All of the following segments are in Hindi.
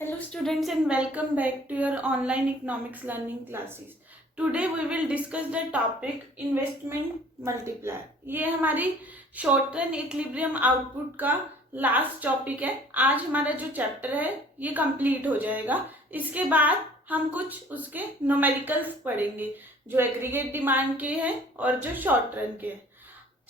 Hello students and welcome back to your online economics learning classes. Today we will discuss the topic investment multiplier. ये हमारी शॉर्ट रन इक्विलिब्रियम आउटपुट का लास्ट टॉपिक है. आज हमारा जो चैप्टर है ये कंप्लीट हो जाएगा. इसके बाद हम कुछ उसके न्यूमेरिकल्स पढ़ेंगे जो एग्रीगेट डिमांड के हैं और जो शॉर्ट रन के हैं.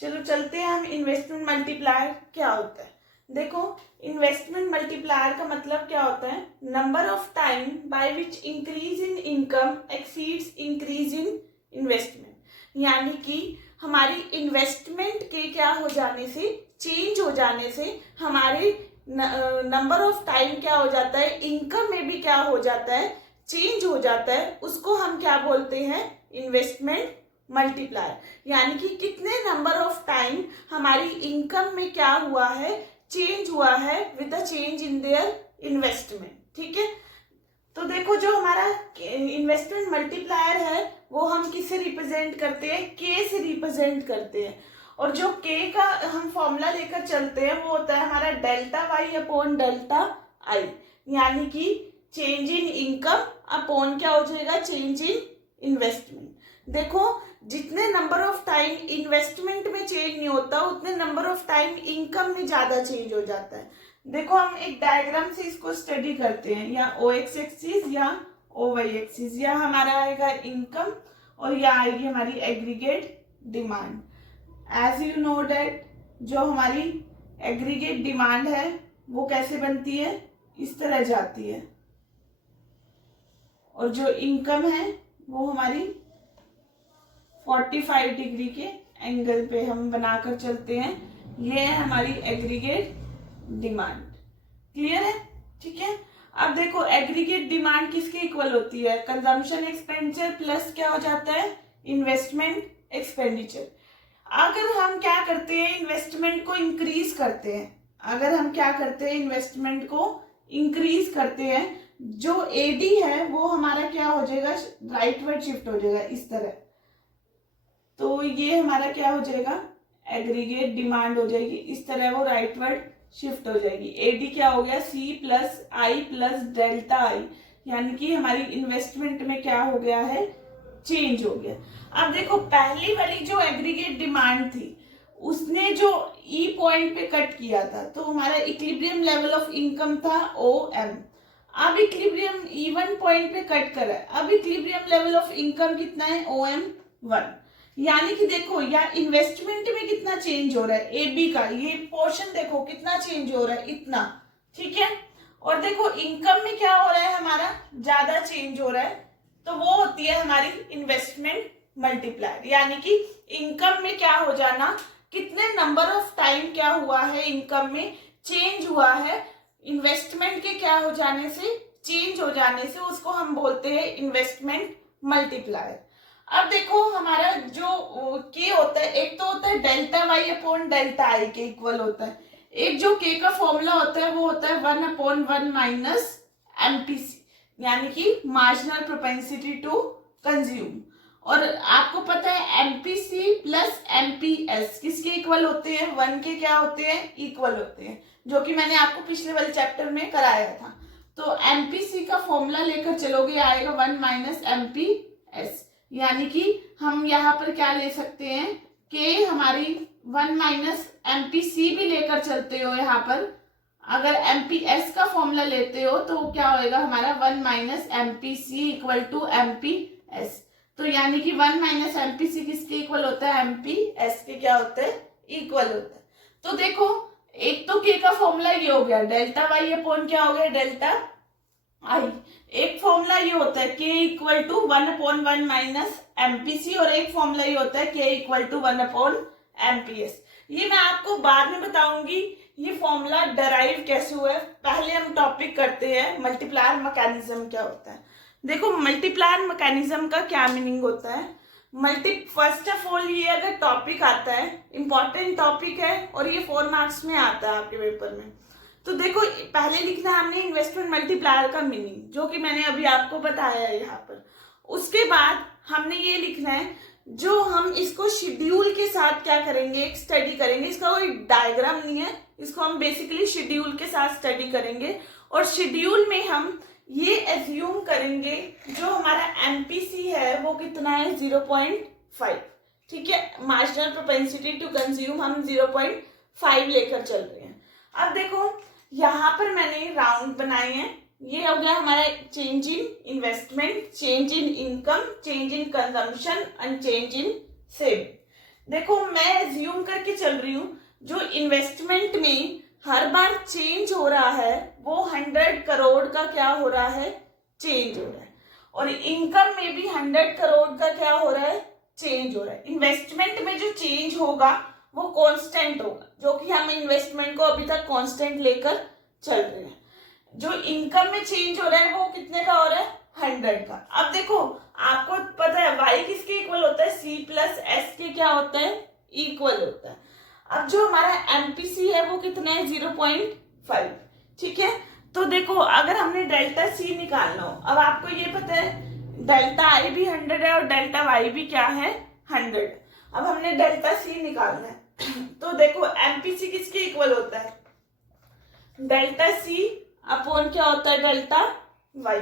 चलो चलते हैं हम. इन्वेस्टमेंट मल्टीप्लायर क्या होता है? देखो, इन्वेस्टमेंट मल्टीप्लायर का मतलब क्या होता है? Number of time by which increase in income exceeds increase in investment. यानी कि हमारी इन्वेस्टमेंट के क्या हो जाने से, चेंज हो जाने से हमारे नंबर ऑफ टाइम क्या हो जाता है, इनकम में भी क्या हो जाता है, चेंज हो जाता है. उसको हम क्या बोलते हैं? Investment multiplier. यानी कि कितने नंबर ऑफ टाइम हमारी इनकम में क्या हुआ है, चेंज हुआ है with the change in their investment. ठीक है. तो देखो, जो हमारा इन्वेस्टमेंट मल्टीप्लायर है वो हम किससे रिप्रेजेंट करते हैं? के से रिप्रेजेंट करते हैं. और जो के का हम फॉर्मूला लेकर चलते हैं वो होता है हमारा delta Y upon delta I. यानी कि चेंज इन इनकम अपॉन क्या हो जाएगा? Change in investment. देखो, जितने नंबर ऑफ टाइम इन्वेस्टमेंट में चेंज नहीं होता उतने नंबर ऑफ टाइम इनकम में ज्यादा चेंज हो जाता है. देखो, हम एक डायग्राम से इसको स्टडी करते हैं. या ओ एक्स एक्सिस या ओ वाई एक्सिस. या हमारा आएगा इनकम और या आएगी हमारी aggregate demand. As you know that जो हमारी एग्रीगेट डिमांड है वो कैसे बनती है? इस तरह जाती है. और जो इनकम है वो हमारी 45 डिग्री के एंगल पे हम बनाकर चलते हैं. ये है हमारी एग्रीगेट डिमांड. क्लियर है? ठीक है. अब देखो, एग्रीगेट डिमांड किसके इक्वल होती है? कंजम्पशन एक्सपेंडिचर प्लस क्या हो जाता है? Investment expenditure. अगर हम क्या करते हैं? इन्वेस्टमेंट को इंक्रीज करते हैं. अगर हम क्या करते हैं? इन्वेस्टमेंट को इंक्रीज करते हैं. जो एडी है वो हमारा क्या हो जाएगा? राइटवर्ड शिफ्ट हो जाएगा इस तरह. तो ये हमारा क्या हो जाएगा? एग्रीगेट डिमांड हो जाएगी. इस तरह वो राइटवर्ड शिफ्ट हो जाएगी. एडी क्या हो गया? C plus I plus delta I. यानी कि हमारी इन्वेस्टमेंट में क्या हो गया है? चेंज हो गया. अब देखो, पहली वाली जो एग्रीगेट डिमांड थी उसने जो ई पॉइंट पे कट किया था तो हमारा इक्विलिब्रियम लेवल ऑफ इनकम था ओ एम. अब इक्विलिब्रियम E1 पॉइंट पे कट करा है. अब इक्विलिब्रियम लेवल ऑफ इनकम कितना है? OM1. यानी कि देखो, या इन्वेस्टमेंट में कितना चेंज हो रहा है? एबी का ये पोर्शन देखो कितना चेंज हो रहा है, इतना. ठीक है. और देखो, इनकम में क्या हो रहा है? हमारा ज्यादा चेंज हो रहा है. तो वो होती है हमारी इन्वेस्टमेंट मल्टीप्लायर. यानी कि इनकम में क्या हो जाना, कितने नंबर ऑफ टाइम क्या हुआ है इनकम में चेंज हुआ है, इन्वेस्टमेंट के क्या हो जाने से, चेंज हो जाने से, उसको हम बोलते हैं इन्वेस्टमेंट मल्टीप्लायर. अब देखो, हमारा जो के होता है, एक तो होता है delta Y upon delta I के इक्वल होता है. एक जो के का फॉर्मूला होता है वो होता है 1/1 माइनस एमपीसी. यानी कि मार्जिनल प्रोपेंसिटी टू कंज्यूम. और आपको पता है एमपीसी प्लस एमपीएस किसके इक्वल होते हैं? 1 के क्या होते हैं? इक्वल होते हैं. जो कि मैंने आपको पिछले वाले चैप्टर में कराया था. तो एमपीसी का फॉर्मूला लेकर चलोगे आएगा 1 माइनस एमपीएस. यानी कि हम यहाँ पर क्या ले सकते हैं? के हमारी 1 माइनस एमपीसी भी लेकर चलते हो यहाँ पर. अगर एमपीएस का फॉर्मूला लेते हो तो क्या होएगा हमारा? 1 minus MPC equal to MPS. तो यानी कि 1 माइनस एमपीसी किसके इक्वल होता है? एमपीएस के क्या होता है? इक्वल होता है. तो देखो, एक तो के का फॉर्मूला ये हो गया डेल्टा वाई अपॉन क्या हो गया? डेल्टा आई. एक फॉर्मूला ये होता है के इक्वल टू 1/1 माइनस एमपीसी और एक फॉर्मूला ये होता है के इक्वल टू 1 एमपीएस. ये मैं आपको बाद में बताऊंगी ये फॉर्मूला डराइव कैसे हुआ है. पहले हम टॉपिक करते हैं मल्टीप्लायर मैकेनिज्म क्या होता है. देखो, मल्टीप्लायर मैकेनिज्म का क्या मीनिंग होता है? फर्स्ट ऑफ ऑल, ये अगर टॉपिक आता है, इंपॉर्टेंट टॉपिक है और ये 4 मार्क्स में आता है आपके पेपर में. तो देखो, पहले लिखना है हमने इन्वेस्टमेंट मल्टीप्लायर का मीनिंग, जो कि मैंने अभी आपको बताया है यहाँ पर. उसके बाद हमने ये लिखना है, जो हम इसको शेड्यूल के साथ क्या करेंगे? एक स्टडी करेंगे. इसका कोई डायग्राम नहीं है, इसको हम बेसिकली शेड्यूल के साथ स्टडी करेंगे. और शेड्यूल में हम ये एज्यूम करेंगे जो हमारा एमपीसी है वो कितना है 0.5, ठीक है। मार्जिनल प्रोपेंसिटी टू कंज्यूम हम 0.5 लेकर चल रहे हैं। अब देखो यहाँ पर मैंने राउंड बनाए हैं, ये हो गया हमारा change in investment, change in income, change in consumption and change in saving. देखो मैं एज्यूम करके चल रही हूँ जो इन्वेस्टमेंट में हर बार चेंज हो रहा है वो 100 करोड़ का क्या हो रहा है, चेंज हो रहा है। और इनकम में भी 100 करोड़ का क्या हो रहा है, चेंज हो रहा है। इन्वेस्टमेंट में जो चेंज होगा वो कांस्टेंट होगा, जो कि हम इन्वेस्टमेंट को अभी तक कांस्टेंट लेकर चल रहे हैं। जो इनकम में चेंज हो रहा है वो कितने का हो रहा है, 100 का। अब देखो आपको पता है y किसके इक्वल होता है, c प्लस एस के क्या होता है, इक्वल होता है। अब जो हमारा एमपीसी है वो कितना है 0.5, ठीक है। तो देखो अगर हमने डेल्टा सी निकालना हो, अब आपको ये पता है डेल्टा आई भी 100 है और डेल्टा वाई भी क्या है 100। अब हमने डेल्टा सी निकालना है तो देखो एमपीसी किसके इक्वल होता है, डेल्टा सी अपॉन क्या होता है, डेल्टा वाई।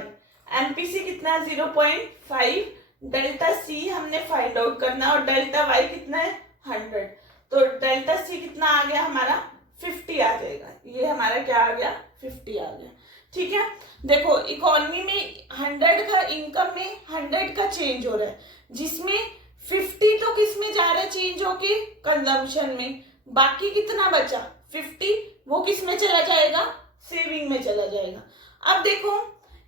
एमपीसी कितना है 0.5, डेल्टा सी हमने फाइंड आउट करना और डेल्टा वाई कितना है 100। तो डेल्टा सी कितना आ गया हमारा 50 आ जाएगा, ये हमारा क्या आ गया 50 आ गया, ठीक है। देखो इकोनॉमी में 100 का, इनकम में 100 का चेंज हो रहा है, जिसमें 50 तो किस में जा रहा है चेंज होके, कंजम्पशन में। बाकी कितना बचा 50, वो किस में चला जाएगा, सेविंग में चला जाएगा। अब देखो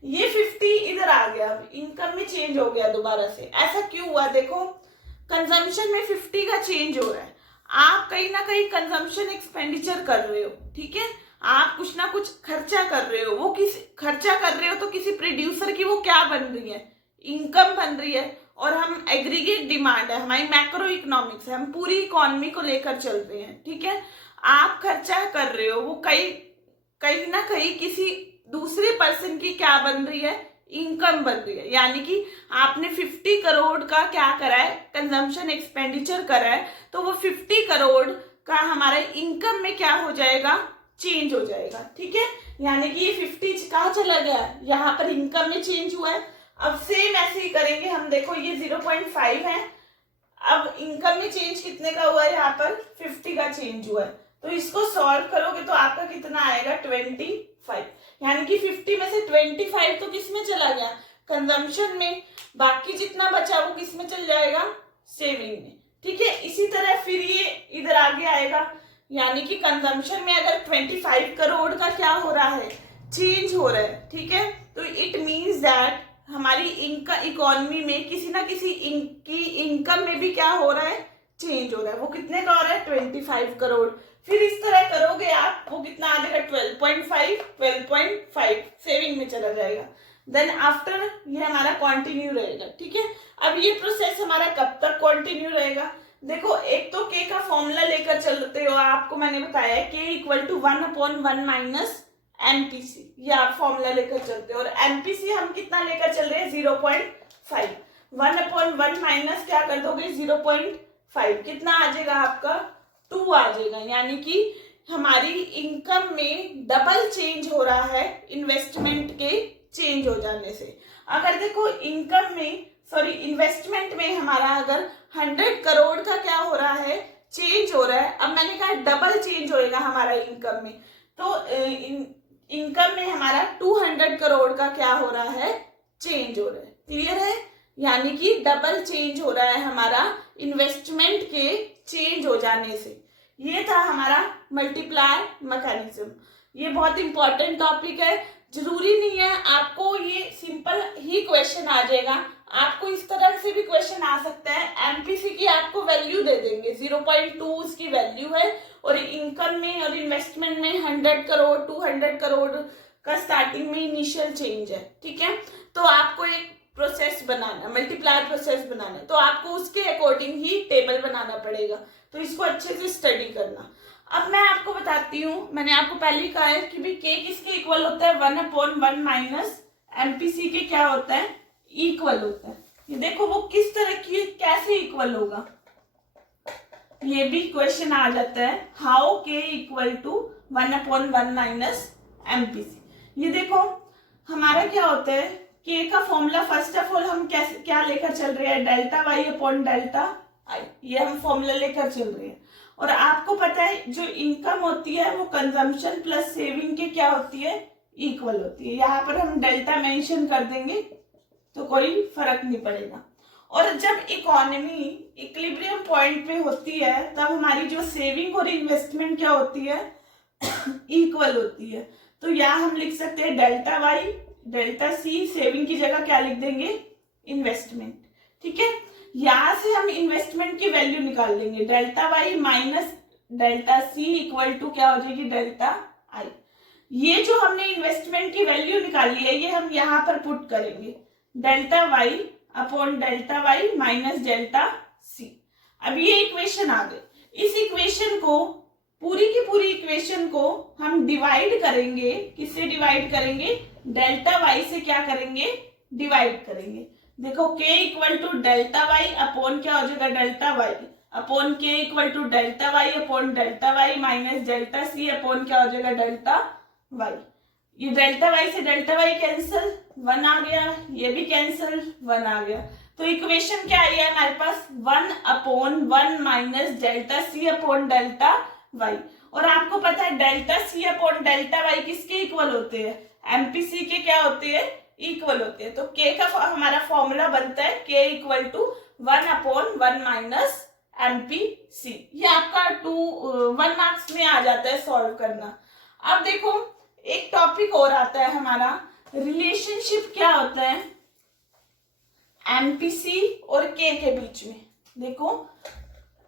ये 50 इधर आ गया, अब इनकम में चेंज हो गया दोबारा से। ऐसा क्यों हुआ, देखो कंजम्पशन में 50 का चेंज हो रहा है, आप कहीं ना कहीं कंजम्पशन एक्सपेंडिचर कर रहे हो, ठीक है। आप कुछ ना कुछ खर्चा कर रहे हो, वो किस खर्चा कर रहे हो तो किसी प्रोड्यूसर की वो क्या बन रही है, इनकम बन रही है। और हम एग्रीगेट डिमांड है, हमारी मैक्रो इकोनॉमिक्स है, हम पूरी इकोनॉमी को लेकर चल रहे हैं, ठीक है। आप खर्चा कर रहे हो, वो कहीं ना कहीं किसी दूसरे पर्सन की क्या बन रही है, इनकम बन रही है। यानी कि आपने 50 करोड़ का क्या करा है, कंजम्पशन एक्सपेंडिचर करा है, तो वो 50 करोड़ का हमारा इनकम में क्या हो जाएगा, चेंज हो जाएगा, ठीक है। यानी कि ये 50 कहाँ चला गया, यहाँ पर इनकम में चेंज हुआ है। अब सेम ऐसे ही करेंगे हम, देखो ये 0.5 है, अब इनकम में चेंज कितने का हुआ है, यहाँ पर 50 का चेंज हुआ है। तो इसको सॉल्व करोगे तो आपका कितना आएगा 25, यानी कि 50 में से 25 तो किस में चला गया, कंजम्पशन में। बाकी जितना बचा वो किस में चल जाएगा, सेविंग में, ठीक है। इसी तरह फिर ये इधर आगे आएगा, यानी कि कंजम्पशन में अगर 25 करोड़ का क्या हो रहा है, चेंज हो रहा है, ठीक है। तो इट मीन्स दैट हमारी इकोनॉमी में किसी ना किसी की इनकम में भी क्या हो रहा है, चेंज हो रहा है। वो कितने का हो रहा है 25 करोड़। फिर इस तरह करोगे आप, वो कितना आ जाएगा 12.5 सेविंग में चला जाएगा। देन आफ्टर ये हमारा कंटिन्यू रहेगा, ठीक है। अब ये प्रोसेस हमारा कब तक कंटिन्यू रहेगा, देखो एक तो के का फॉर्मूला लेकर चलते हो, आपको मैंने बताया के इक्वल टू 1/1 माइनस एमपीसी, ये आप फॉर्मूला लेकर चलते हो। और एमपीसी हम कितना लेकर चल रहे हैं 0.5, 1/1 माइनस क्या कर दोगे 0.5, कितना आ जाएगा आपका 2 आ जाएगा। यानी कि हमारी इनकम में डबल चेंज हो रहा है इन्वेस्टमेंट के चेंज हो जाने से। अगर देखो इनकम में इन्वेस्टमेंट में हमारा अगर 100 करोड़ का क्या हो रहा है, चेंज हो रहा है, अब मैंने कहा डबल चेंज होएगा हमारा इनकम में, तो इनकम में हमारा 200 करोड़ का क्या हो रहा है, चेंज हो रहा है। क्लियर है, यानी कि डबल चेंज हो रहा है हमारा इन्वेस्टमेंट के चेंज हो जाने से। ये था हमारा मल्टीप्लायर मैकेनिज्म। ये बहुत इंपॉर्टेंट टॉपिक है, जरूरी नहीं है आपको ये सिंपल ही क्वेश्चन आ जाएगा, आपको इस तरह से भी क्वेश्चन आ सकता है। एमपीसी की आपको वैल्यू दे देंगे 0.2 उसकी वैल्यू है, और इनकम में और इन्वेस्टमेंट में 100 करोड़ 200 करोड़ का स्टार्टिंग में इनिशियल चेंज है, ठीक है। तो आपको एक प्रोसेस बनाना, मल्टीप्लायर प्रोसेस बनाना है, तो आपको उसके अकॉर्डिंग ही टेबल बनाना पड़ेगा, तो इसको अच्छे से स्टडी करना। अब मैं आपको बताती हूँ, मैंने आपको पहले ही कहा है कि भाई के किसके इक्वल होता है 1/1 माइनस एमपीसी के क्या होता है, इक्वल होता है। ये देखो वो किस तरह की कैसे इक्वल होगा, ये भी क्वेश्चन आ जाता है, हाउ के इक्वल टू 1/1 माइनस एमपीसी। ये देखो हमारा क्या होता है, के का फॉर्मूला फर्स्ट ऑफ ऑल हम कैसे क्या लेकर चल रहे हैं, delta Y upon delta I, ये हम फॉर्मूला लेकर चल रहे हैं। और आपको पता है जो इनकम होती है वो कंजम्पशन प्लस सेविंग के क्या होती है, इक्वल होती है। यहाँ पर हम डेल्टा मेंशन कर देंगे तो कोई फर्क नहीं पड़ेगा। और जब इकोनॉमी इक्विलिब्रियम पॉइंट पे होती है तब हमारी जो सेविंग और इन्वेस्टमेंट क्या होती है, इक्वल होती है। तो यहाँ हम लिख सकते हैं delta Y delta C, saving की जगह क्या लिख देंगे, इन्वेस्टमेंट। ठीक है, यहां से हम इन्वेस्टमेंट की वैल्यू निकाल लेंगे, delta Y minus delta C equal to क्या हो जाएगी, डेल्टा आई। ये जो हमने इन्वेस्टमेंट की वैल्यू निकाली है ये हम यहाँ पर पुट करेंगे, delta Y upon delta Y minus delta C. अब ये इक्वेशन आ गई। इस इक्वेशन को पूरी की पूरी इक्वेशन को हम डिवाइड करेंगे, किससे डिवाइड करेंगे, डेल्टा वाई से क्या करेंगे, डिवाइड करेंगे। देखो k equal to delta Y upon क्या हो जाएगा, delta Y upon k equal to delta Y upon delta Y minus delta C upon क्या हो जाएगा, डेल्टा वाई। ये डेल्टा वाई से डेल्टा वाई कैंसिल, 1 आ गया, ये भी कैंसिल, 1 आ गया। तो इक्वेशन क्या आई है हमारे पास, 1 upon 1 minus delta C upon delta Y. और आपको पता है delta C upon delta Y किसके इक्वल होते हैं, एमपीसी के क्या होते हैं, इक्वल होते हैं। तो k का हमारा फॉर्मूला बनता है k equal to 1 upon 1 minus MPC. ये आपका 1 मार्क्स में आ जाता है सॉल्व करना। अब देखो एक टॉपिक और आता है हमारा, रिलेशनशिप क्या होता है एमपीसी और k के बीच में। देखो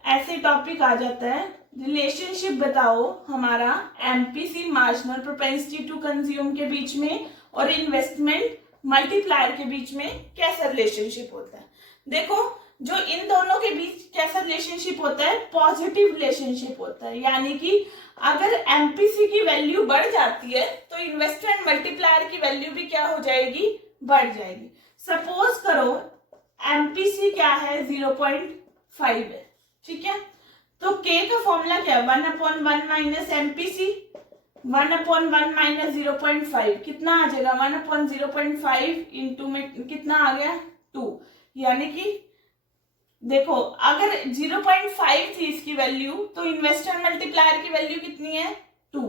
ऐसे टॉपिक आ जाता है, रिलेशनशिप बताओ हमारा MPC marginal propensity to consume के बीच में और इन्वेस्टमेंट मल्टीप्लायर के बीच में कैसा रिलेशनशिप होता है। देखो जो इन दोनों के बीच कैसा रिलेशनशिप होता है, पॉजिटिव रिलेशनशिप होता है। यानी कि अगर एमपीसी की वैल्यू बढ़ जाती है तो इन्वेस्टमेंट मल्टीप्लायर की वैल्यू भी क्या हो जाएगी, बढ़ जाएगी। सपोज करो एमपीसी क्या है, 0.5 है। ठीक है, तो k का फॉर्मूला क्या है, 1 upon 1 minus MPC, 1 upon 1 minus 0.5 कितना आ जाएगा, 1 अपॉन 0.5 इंटू में कितना आ गया, 2। यानी कि देखो अगर 0.5 थी इसकी वैल्यू तो इन्वेस्टमेंट मल्टीप्लायर की वैल्यू कितनी है, 2।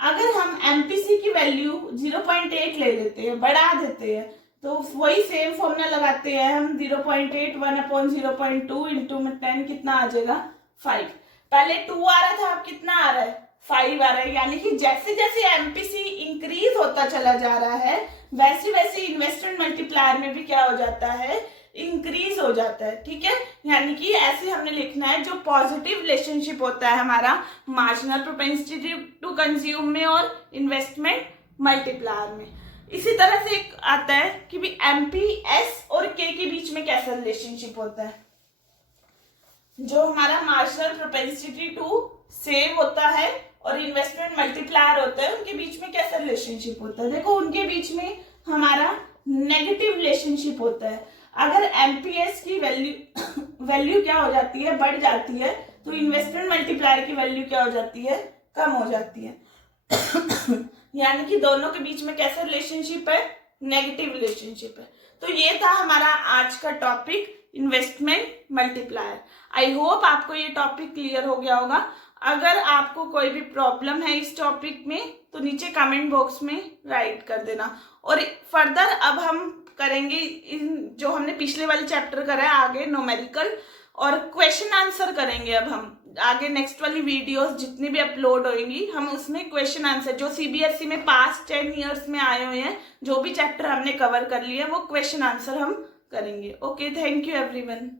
अगर हम एमपीसी की वैल्यू 0.8 ले लेते हैं, बढ़ा देते हैं, तो वही सेम फॉर्मूला लगाते हैं हम, 0.8 1 अपॉन 0.2 इंटू में 10 कितना आ जाएगा, 5। पहले 2 आ रहा था, अब कितना आ रहा है, 5 आ रहा है। यानी कि जैसे जैसे एमपीसी इंक्रीज होता चला जा रहा है वैसे वैसे इन्वेस्टमेंट मल्टीप्लायर में भी क्या हो जाता है, इंक्रीज हो जाता है। ठीक है, यानी कि ऐसे हमने लिखना है, जो पॉजिटिव रिलेशनशिप होता है हमारा मार्जिनल प्रोपेंसिटी टू कंज्यूम में और इन्वेस्टमेंट मल्टीप्लायर में। इसी तरह से एक आता है कि भी एमपीएस और के के बीच में कैसा रिलेशनशिप होता है, जो हमारा मार्जिनल प्रोपेंसिटी टू सेव होता है और इन्वेस्टमेंट मल्टीप्लायर होता है, उनके बीच में कैसा रिलेशनशिप होता है। देखो उनके बीच में हमारा नेगेटिव रिलेशनशिप होता है। अगर एमपीएस की वैल्यू क्या हो जाती है, बढ़ जाती है, तो इन्वेस्टमेंट मल्टीप्लायर की वैल्यू क्या हो जाती है, कम हो जाती है। यानी कि दोनों के बीच में कैसा रिलेशनशिप है, नेगेटिव रिलेशनशिप है। तो ये था हमारा आज का topic investment multiplier. I hope आपको ये टॉपिक क्लियर हो गया होगा। अगर आपको कोई भी प्रॉब्लम है इस टॉपिक में तो नीचे कमेंट बॉक्स में राइट कर देना। और फर्दर अब हम करेंगे जो हमने पिछले वाले चैप्टर करा है आगे न्यूमेरिकल और क्वेश्चन आंसर करेंगे। अब हम आगे नेक्स्ट वाली वीडियोस जितनी भी अपलोड होंगी हम उसमें क्वेश्चन आंसर जो सीबीएसई में पास्ट 10 ईयर्स में आए हुए हैं, जो भी चैप्टर हमने कवर कर लिए वो क्वेश्चन आंसर हम करेंगे। Okay, thank you everyone.